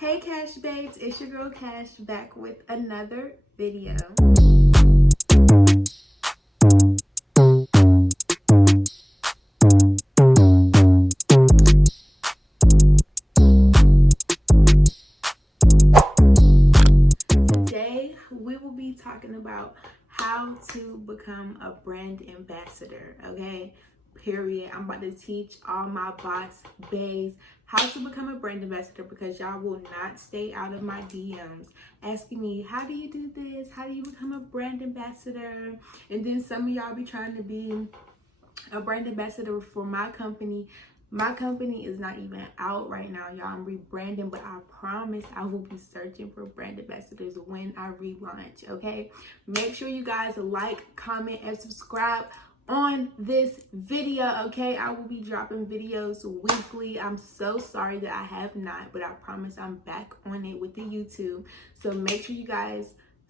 Hey Cash Babes, it's your girl Cash back with another video. Today we will be talking about how to become a brand ambassador, okay? Period. I'm about to teach all my boss babes how to become a brand ambassador because y'all will not stay out of my DMs asking me, how do you do this? How do you become a brand ambassador? And then some of y'all be trying to be a brand ambassador for my company. My company is not even out right now, y'all. I'm rebranding, but I promise I will be searching for brand ambassadors when I relaunch, okay? Make sure you guys like, comment, and subscribe on this video, okay? I will be dropping videos weekly. I'm so sorry that I have not, but I promise I'm back on it with the YouTube. So make sure you guys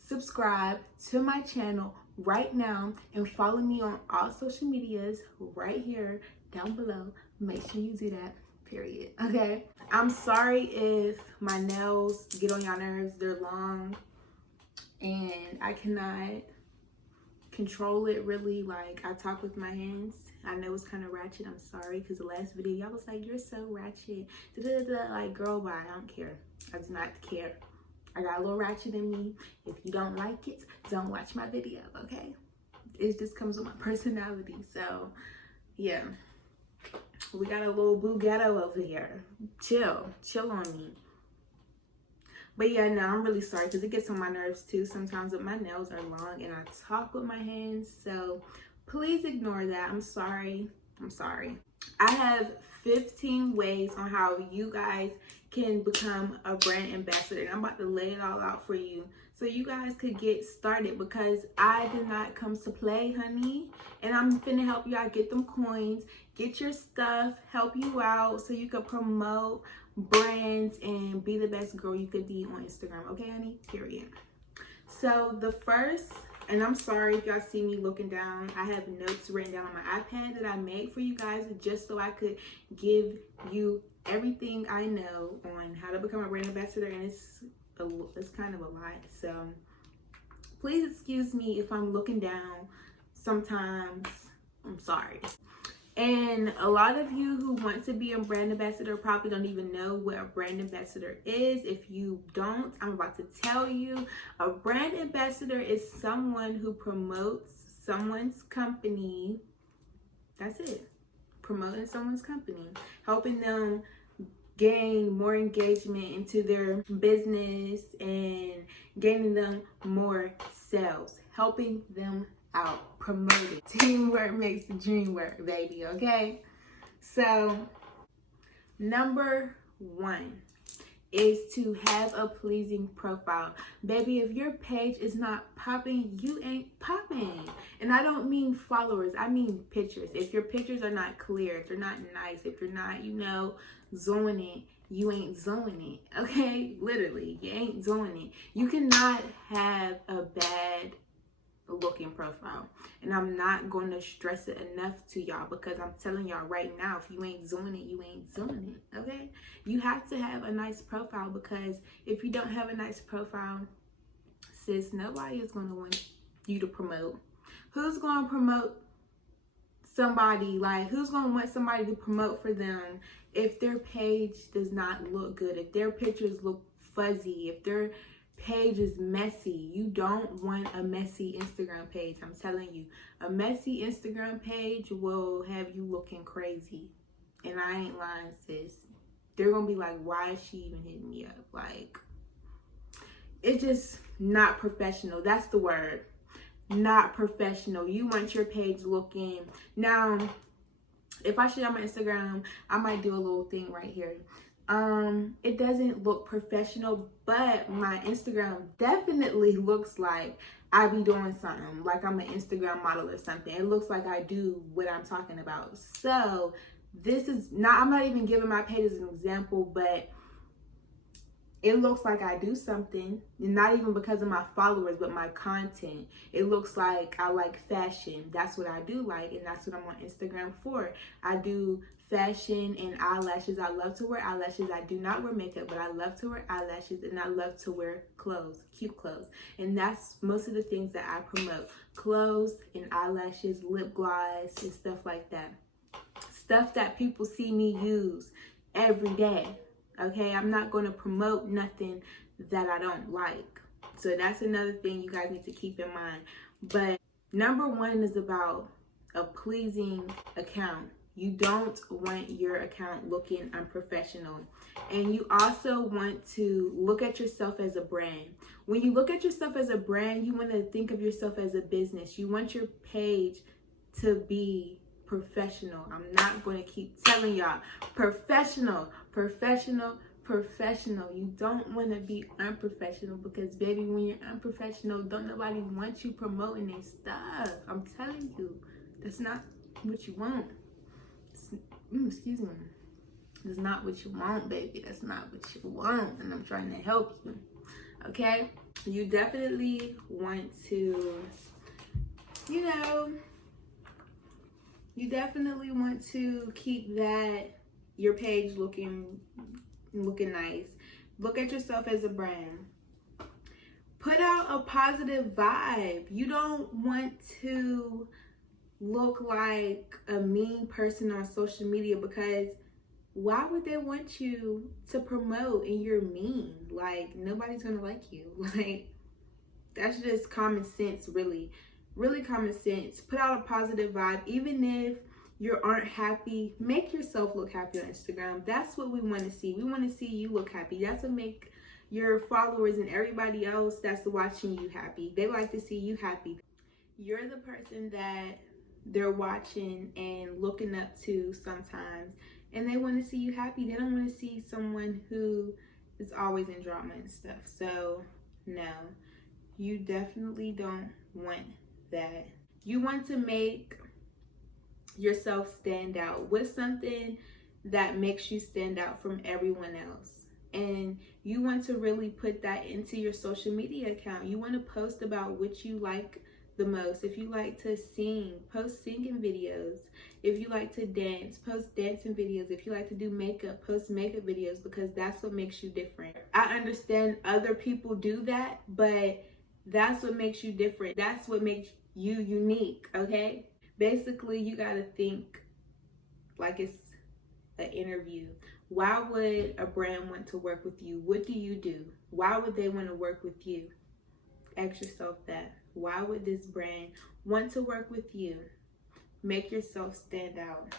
subscribe to my channel right now and follow me on all social medias right here down below. Make sure you do that, period. Okay, I'm sorry if my nails get on y'all nerves. They're long and I cannot control it really. Like, I talk with my hands. I know it's kind of ratchet. I'm sorry, because the last video y'all was like, you're so ratchet, like, girl, bye. I don't care. I do not care. I got a little ratchet in me. If you don't like it, don't watch my video, okay? It just comes with my personality. So yeah, we got a little boo ghetto over here. Chill on me. But yeah, no, I'm really sorry because it gets on my nerves too sometimes, but my nails are long and I talk with my hands. So please ignore that. I'm sorry. I have 15 ways on how you guys can become a brand ambassador. And I'm about to lay it all out for you so you guys could get started, because I did not come to play, honey. And I'm finna help y'all get them coins, get your stuff, help you out so you can promote brands and be the best girl you could be on Instagram. Okay, honey? Period. So the first, and I'm sorry if y'all see me looking down, I have notes written down on my iPad that I made for you guys just so I could give you everything I know on how to become a brand ambassador, and it's kind of a lot. So please excuse me if I'm looking down sometimes. I'm sorry. And a lot of you who want to be a brand ambassador probably don't even know what a brand ambassador is. If you don't, I'm about to tell you. A brand ambassador is someone who promotes someone's company. That's it. Promoting someone's company, helping them gain more engagement into their business and gaining them more sales, helping them out, promoting. Teamwork makes the dream work, baby. Okay, so number one is to have a pleasing profile. Baby, if your page is not popping, you ain't popping. And I don't mean followers, I mean pictures. If your pictures are not clear, if they're not nice, if you're not, doing it, you ain't doing it. Okay, literally, you ain't doing it. You cannot have a bad looking profile, and I'm not going to stress it enough to y'all, because I'm telling y'all right now, if you ain't doing it, you ain't doing it. Okay, you have to have a nice profile, because if you don't have a nice profile, sis, nobody is going to want you to promote. Who's going to promote somebody? Like, who's going to want somebody to promote for them if their page does not look good, if their pictures look fuzzy, if their page is messy? You don't want a messy Instagram page. I'm telling you, a messy Instagram page will have you looking crazy. And I ain't lying, sis. They're gonna be like, why is she even hitting me up? Like, it's just not professional. That's the word. Not professional. You want your page looking. Now, if I show you my Instagram, I might do a little thing right here. It doesn't look professional, but my Instagram definitely looks like I be doing something, like I'm an Instagram model or something. It looks like I do what I'm talking about. So this is not, I'm not even giving my page as an example, but it looks like I do something, and not even because of my followers, but my content. It looks like I like fashion. That's what I do like, and that's what I'm on Instagram for. I do fashion and eyelashes. I love to wear eyelashes. I do not wear makeup, but I love to wear eyelashes, and I love to wear clothes, cute clothes. And that's most of the things that I promote. Clothes and eyelashes, lip gloss, and stuff like that. Stuff that people see me use every day. Okay, I'm not going to promote nothing that I don't like. So that's another thing you guys need to keep in mind. But number one is about a pleasing account. You don't want your account looking unprofessional. And you also want to look at yourself as a brand. When you look at yourself as a brand, you want to think of yourself as a business. You want your page to be professional. I'm not going to keep telling y'all. Professional, professional, professional. You don't want to be unprofessional, because baby, when you're unprofessional, don't nobody want you promoting their stuff. I'm telling you, that's not what you want. Excuse me. That's not what you want, baby. That's not what you want, and I'm trying to help you. Okay? You definitely want to, you definitely want to keep that, your page looking nice. Look at yourself as a brand. Put out a positive vibe. You don't want to look like a mean person on social media, because why would they want you to promote and you're mean? Like, nobody's gonna like you. Like, that's just common sense, really common sense. Put out a positive vibe. Even if you aren't happy, make yourself look happy on Instagram. That's what we want to see. We want to see you look happy. That's what make your followers and everybody else that's watching you happy. They like to see you happy. You're the person that they're watching and looking up to sometimes, and they want to see you happy. They don't want to see someone who is always in drama and stuff. So no, you definitely don't want that. You want to make yourself stand out with something that makes you stand out from everyone else. And you want to really put that into your social media account. You want to post about what you like the most. If you like to sing, post singing videos. If you like to dance, post dancing videos. If you like to do makeup, post makeup videos, because that's what makes you different. I understand other people do that, but that's what makes you different. That's what makes you unique, okay? Basically, you gotta think like it's an interview. Why would a brand want to work with you? What do you do? Why would they want to work with you? Ask yourself that. Why would this brand want to work with you? Make yourself stand out.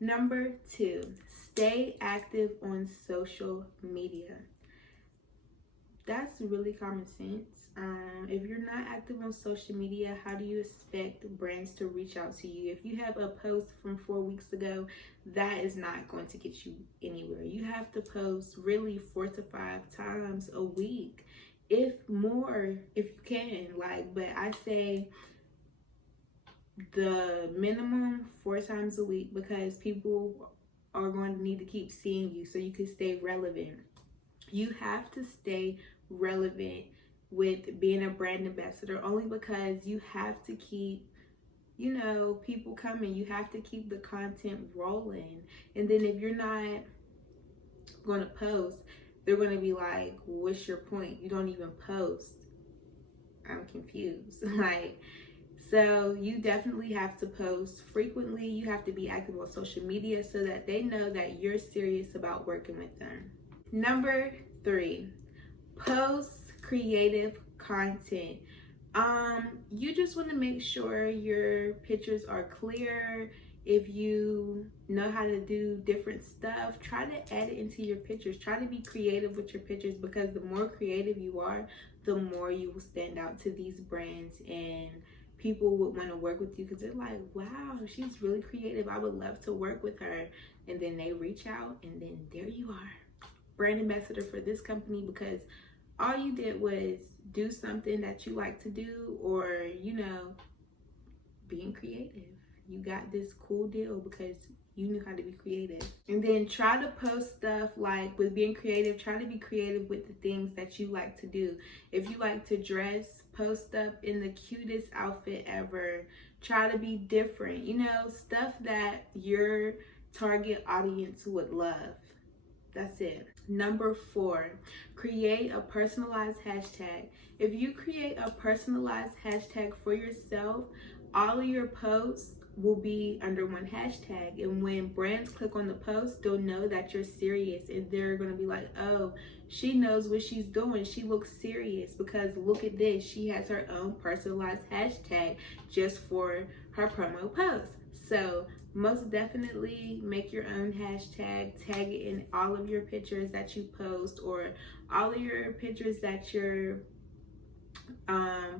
Number 2, stay active on social media. That's really common sense. If you're not active on social media, how do you expect brands to reach out to you? If you have a post from 4 weeks ago, that is not going to get you anywhere. You have to post really 4 to 5 times a week, if more, if you can. But I say the minimum 4 times a week, because people are going to need to keep seeing you so you can stay relevant. You have to stay relevant with being a brand ambassador, only because you have to keep people coming. You have to keep the content rolling. And then if you're not going to post, they're going to be like, what's your point? You don't even post. I'm confused. So you definitely have to post frequently. You have to be active on social media so that they know that you're serious about working with them. Number 3, post creative content. You just want to make sure your pictures are clear. If you know how to do different stuff, try to add it into your pictures. Try to be creative with your pictures, because the more creative you are, the more you will stand out to these brands, and people would want to work with you because they're like, wow, she's really creative. I would love to work with her. And then they reach out, and then there you are, brand ambassador for this company, because all you did was do something that you like to do, or being creative. You got this cool deal because you knew how to be creative. And then try to post stuff with being creative. Try to be creative with the things that you like to do. If you like to dress, post up in the cutest outfit ever. Try to be different, stuff that your target audience would love. That's it. Number 4, create a personalized hashtag. If you create a personalized hashtag for yourself, all of your posts will be under one hashtag. And when brands click on the post, they'll know that you're serious. And they're going to be like, oh, she knows what she's doing. She looks serious because look at this. She has her own personalized hashtag just for her promo post. So most definitely make your own hashtag, tag it in all of your pictures that you post or all of your pictures that you're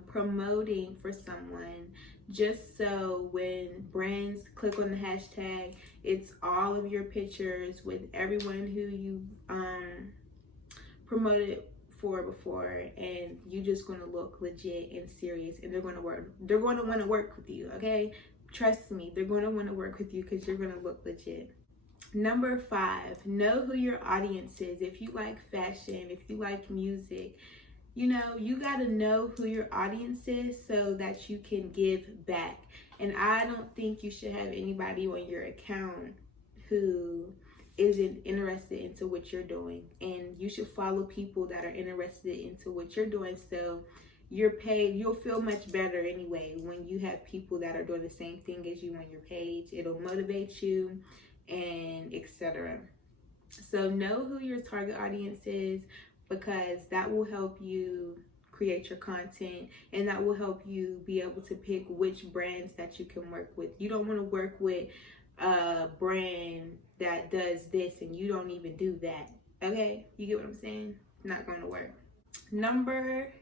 promoting for someone, just so when brands click on the hashtag, it's all of your pictures with everyone who you promoted for before, and you just going to look legit and serious, and they're going to want to work with you. Okay, trust me, they're going to want to work with you because you're going to look legit. Number 5, know who your audience is. If you like fashion, if you like music, you know, you got to know who your audience is so that you can give back. And I don't think you should have anybody on your account who isn't interested into what you're doing. And you should follow people that are interested into what you're doing, so you're paid. You'll feel much better anyway when you have people that are doing the same thing as you on your page. It'll motivate you and etc. So know who your target audience is, because that will help you create your content, and that will help you be able to pick which brands that you can work with. You don't want to work with a brand that does this and you don't even do that. Okay, you get what I'm saying? Not going to work. Number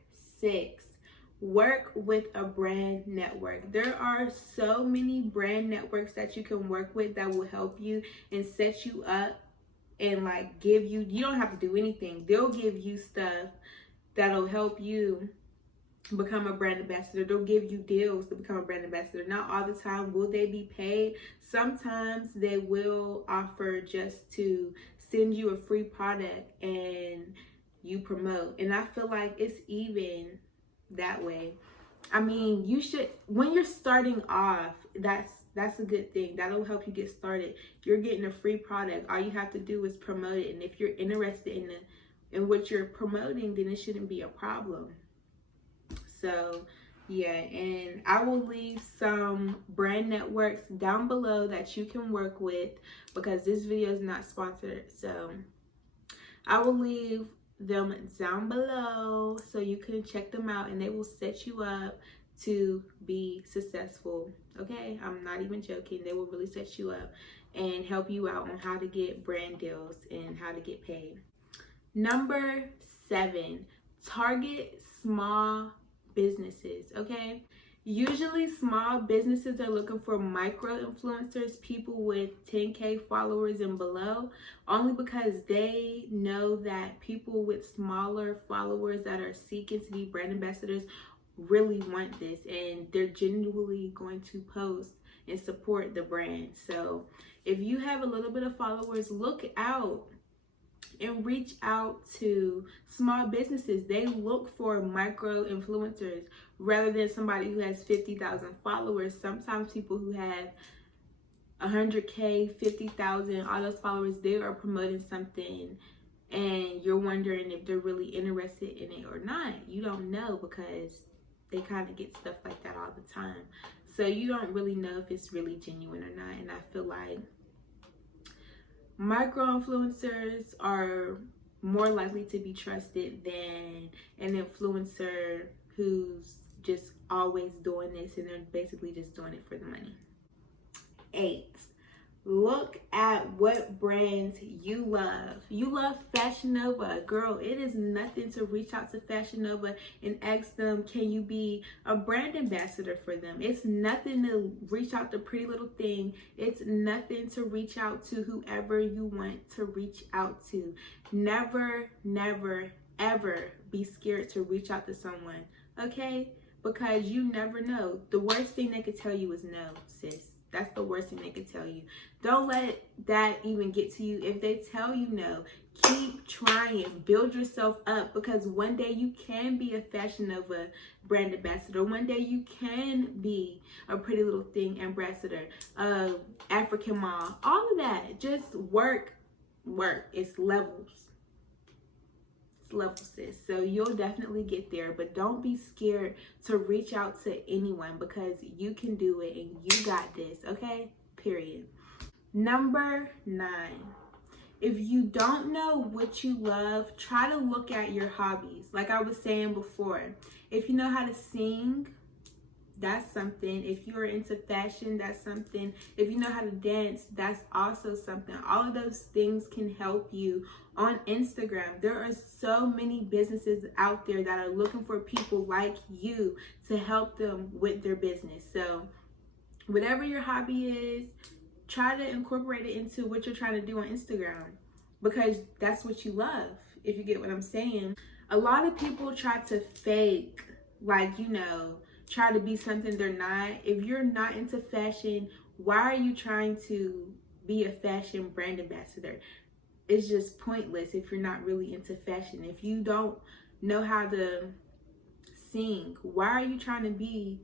6, work with a brand network. There are so many brand networks that you can work with that will help you and set you up and like give you, you don't have to do anything. They'll give you stuff that'll help you become a brand ambassador. They'll give you deals to become a brand ambassador. Not all the time will they be paid. Sometimes they will offer just to send you a free product and you promote. And I feel like it's even that way. I mean, you should, when you're starting off, that's a good thing. That'll help you get started. You're getting a free product. All you have to do is promote it. And if you're interested in what you're promoting, then it shouldn't be a problem. So yeah, and I will leave some brand networks down below that you can work with, because this video is not sponsored. So I will leave them down below so you can check them out, and they will set you up to be successful. Okay, I'm not even joking. They will really set you up and help you out on how to get brand deals and how to get paid. Number 7, target small businesses. Okay, usually small businesses are looking for micro influencers, people with 10K followers and below, only because they know that people with smaller followers that are seeking to be brand ambassadors really want this, and they're genuinely going to post and support the brand. So if you have a little bit of followers, look out and reach out to small businesses. They look for micro influencers rather than somebody who has 50,000 followers. Sometimes people who have 100K, 50,000, all those followers, they are promoting something and you're wondering if they're really interested in it or not. You don't know, because they kind of get stuff like that all the time. So you don't really know if it's really genuine or not. And I feel like micro influencers are more likely to be trusted than an influencer who's just always doing this and they're basically just doing it for the money. 8, look at what brands you love. You love Fashion Nova. Girl, it is nothing to reach out to Fashion Nova and ask them, can you be a brand ambassador for them? It's nothing to reach out to Pretty Little Thing. It's nothing to reach out to whoever you want to reach out to. Never, never, ever be scared to reach out to someone, okay? Because you never know. The worst thing they could tell you is no, sis. That's the worst thing they could tell you. Don't let that even get to you. If they tell you no, keep trying. Build yourself up, because one day you can be a Fashion Nova brand ambassador. One day you can be a Pretty Little Thing ambassador, African mom, all of that. Just work. It's levels. It's levels, sis. So you'll definitely get there, but don't be scared to reach out to anyone, because you can do it and you got this, okay? Period. Number 9. If you don't know what you love, try to look at your hobbies. Like I was saying before, if you know how to sing, that's something. If you're into fashion, that's something. If you know how to dance, that's also something. All of those things can help you on Instagram. There are so many businesses out there that are looking for people like you to help them with their business. So whatever your hobby is, try to incorporate it into what you're trying to do on Instagram, because that's what you love, if you get what I'm saying. A lot of people try to fake, like, try to be something they're not. If you're not into fashion, why are you trying to be a fashion brand ambassador? It's just pointless if you're not really into fashion. If you don't know how to sing, why are you trying to be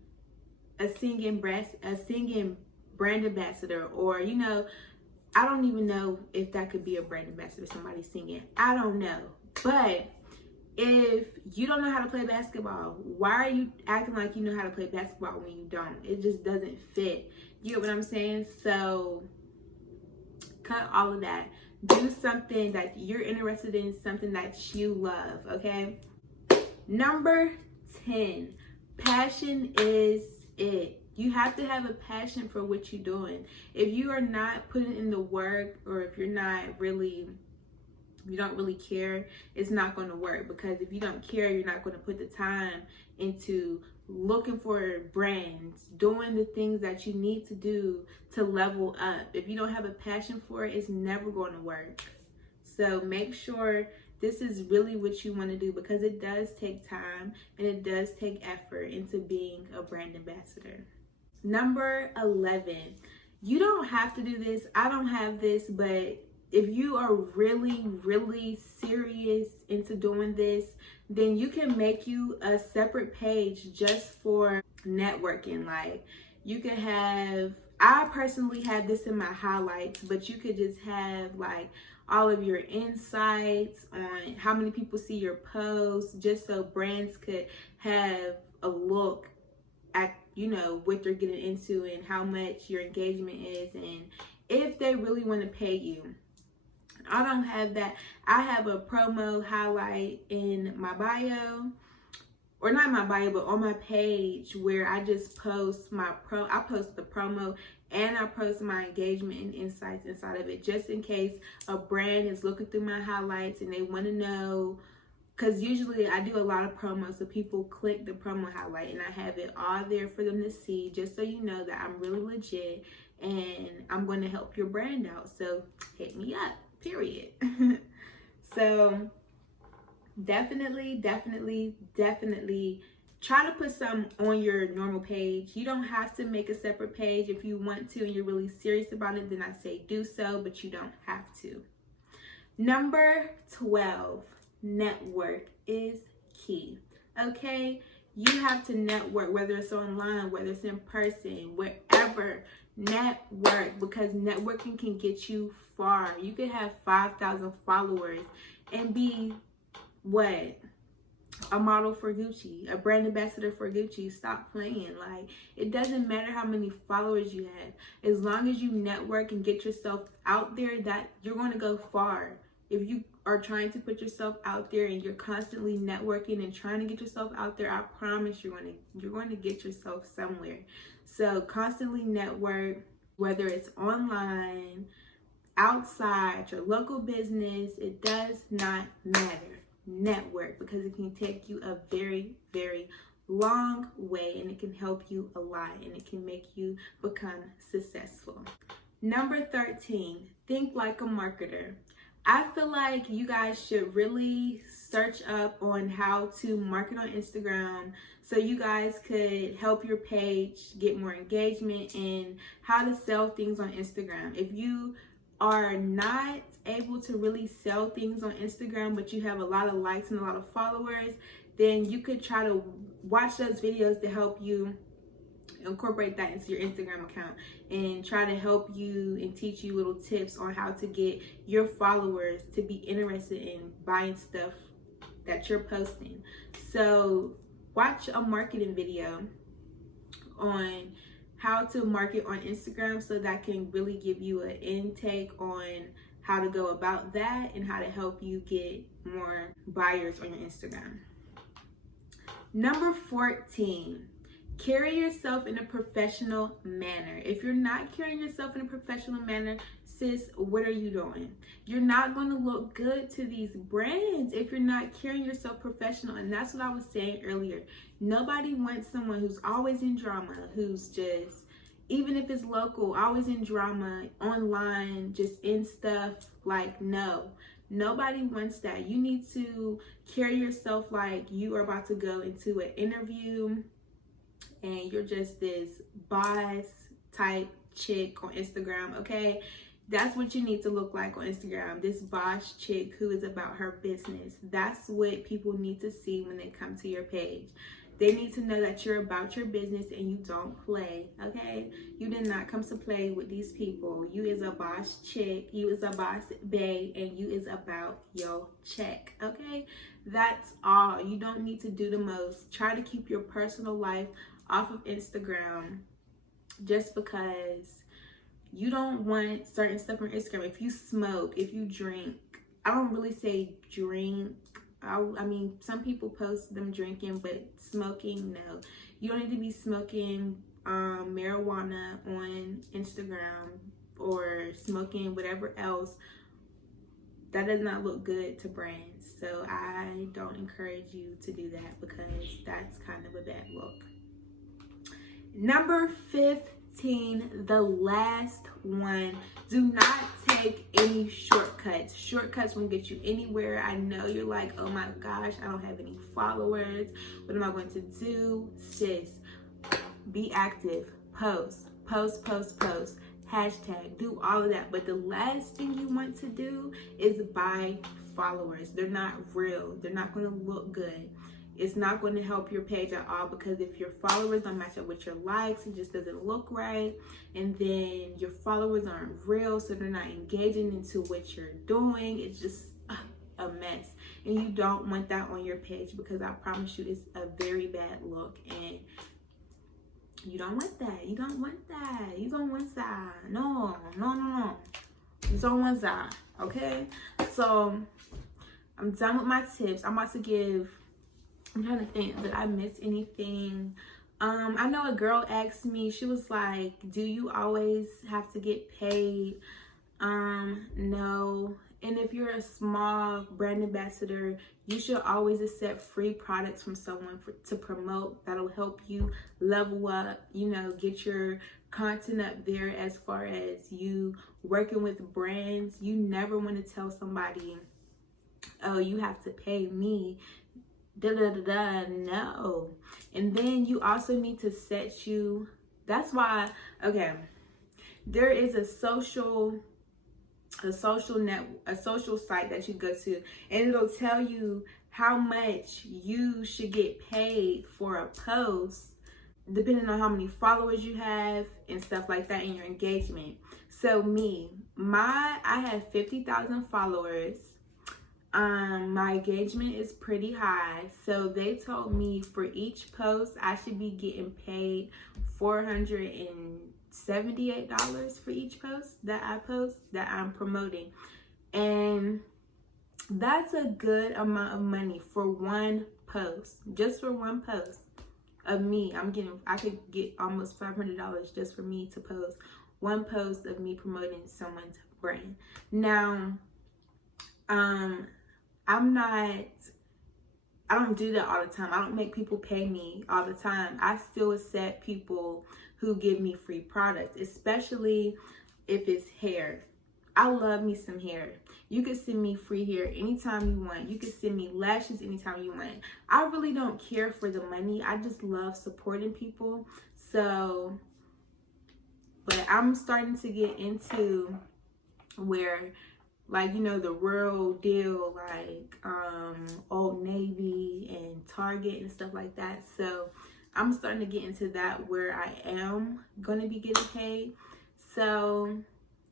a singing brand ambassador? Or I don't even know if that could be a brand ambassador, somebody singing. I don't know. But if you don't know how to play basketball, why are you acting like you know how to play basketball when you don't? It just doesn't fit. You get what I'm saying? So cut all of that. Do something that you're interested in, something that you love, okay? Number 10, passion is it. You have to have a passion for what you're doing. If you are not putting in the work, or if you don't really care, it's not going to work. Because if you don't care, you're not going to put the time into looking for brands, doing the things that you need to do to level up. If you don't have a passion for it, it's never going to work. So make sure this is really what you want to do, because it does take time and it does take effort into being a brand ambassador. Number 11, you don't have to do this. I don't have this, but if you are really, really serious into doing this, then you can make you a separate page just for networking. Like, you could have, I personally have this in my highlights, but you could just have like all of your insights on how many people see your posts, just so brands could have a look at what they're getting into and how much your engagement is, and if they really want to pay you. I don't have that. I have a promo highlight in my bio, or not in my bio, but on my page, where I just post I post the promo and I post my engagement and insights inside of it, just in case a brand is looking through my highlights and they want to know. Because usually I do a lot of promos, so people click the promo highlight and I have it all there for them to see, just so you know that I'm really legit and I'm going to help your brand out. So hit me up, period. So definitely try to put some on your normal page. You don't have to make a separate page. If you want to and you're really serious about it, then I say do so, but you don't have to. Number 12. Network is key. Okay, you have to network, whether it's online, whether it's in person, wherever. Network, because networking can get you far. You could have 5,000 followers and be a model for Gucci, a brand ambassador for Gucci. Stop playing. Like, it doesn't matter how many followers you have, as long as you network and get yourself out there, that you're going to go far. If you are trying to put yourself out there and you're constantly networking and trying to get yourself out there, I promise you're going to get yourself somewhere. So constantly network, whether it's online, outside, your local business, it does not matter. Network, because it can take you a very, very long way, and it can help you a lot, and it can make you become successful. Number 13, think like a marketer. I feel like you guys should really search up on how to market on Instagram so you guys could help your page get more engagement and how to sell things on Instagram. If you are not able to really sell things on Instagram, but you have a lot of likes and a lot of followers, then you could try to watch those videos to help you incorporate that into your Instagram account and try to help you and teach you little tips on how to get your followers to be interested in buying stuff that you're posting. So watch a marketing video on how to market on Instagram so that can really give you an intake on how to go about that and how to help you get more buyers on your Instagram. Number 14, carry yourself in a professional manner. If you're not carrying yourself in a professional manner, sis, what are you doing? You're not going to look good to these brands if you're not carrying yourself professional. And that's what I was saying earlier. Nobody wants someone who's always in drama, who's just, even if it's local, always in drama, online, just in stuff. Like, no. Nobody wants that. You need to carry yourself like you are about to go into an interview and you're just this boss type chick on Instagram, okay? That's what you need to look like on Instagram. This boss chick who is about her business. That's what people need to see when they come to your page. They need to know that you're about your business and you don't play, okay? You did not come to play with these people. You is a boss chick, you is a boss bae, and you is about your check, okay? That's all. You don't need to do the most. Try to keep your personal life off of Instagram just because you don't want certain stuff on Instagram. If you smoke, if you drink, I don't really say drink. I mean, some people post them drinking, but smoking, no. You don't need to be smoking marijuana on Instagram or smoking whatever else. That does not look good to brands. So I don't encourage you to do that because that's kind of a bad look. Number 15, the last one. Do not take any shortcuts. Shortcuts won't get you anywhere. I know you're like, oh my gosh, I don't have any followers. What am I going to do? Sis, be active. Post. Hashtag. Do all of that. But the last thing you want to do is buy followers. They're not real. They're not going to look good. It's not going to help your page at all because if your followers don't match up with your likes, it just doesn't look right. And then your followers aren't real, so they're not engaging into what you're doing. It's just a mess. And you don't want that on your page because I promise you it's a very bad look. And you don't want that. You don't want that. You don't want that. No. You don't want that. Okay? So I'm done with my tips. I'm trying to think, did I miss anything? I know a girl asked me, she was like, do you always have to get paid? No. And if you're a small brand ambassador, you should always accept free products from someone to promote. That'll help you level up, get your content up there as far as you working with brands. You never want to tell somebody, oh, you have to pay me. No. And then you also need to that's why, okay, there is a social site that you go to, and it'll tell you how much you should get paid for a post depending on how many followers you have and stuff like that and your engagement. So I have 50,000 followers. My engagement is pretty high, so they told me for each post I should be getting paid $478 for each post that I'm promoting, and that's a good amount of money for one post. Just for one post of me, I could get almost $500 just for me to post one post of me promoting someone's brand. Now, I don't do that all the time. I don't make people pay me all the time. I still accept people who give me free products, especially if it's hair. I love me some hair. You can send me free hair anytime you want. You can send me lashes anytime you want. I really don't care for the money. I just love supporting people. So, but I'm starting to get into where, like, you know, the real deal, like Old Navy and Target and stuff like that. So I'm starting to get into that where I am gonna be getting paid. So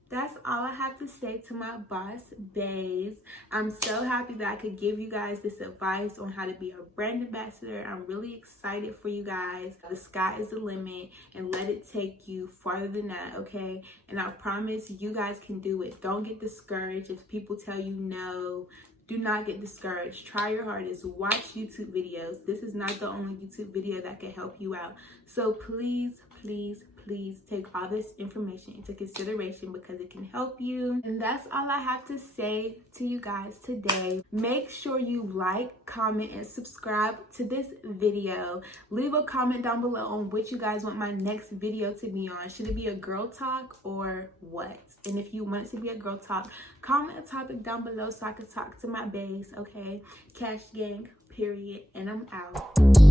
that's all I have to say to my boss baes. I'm so happy that I could give you guys this advice on how to be a brand ambassador. I'm really excited for you guys. The sky is the limit, and let it take you farther than that, okay? And I promise you guys can do it. Don't get discouraged if people tell you no. Do not get discouraged. Try your hardest. Watch YouTube videos. This is not the only YouTube video that can help you out. So please, please, please take all this information into consideration because it can help you. And that's all I have to say to you guys today. Make sure you like, comment, and subscribe to this video. Leave a comment down below on what you guys want my next video to be on. Should it be a girl talk or what? And if you want it to be a girl talk, comment a topic down below so I can talk to my baes, okay? Cash gang, period. And I'm out.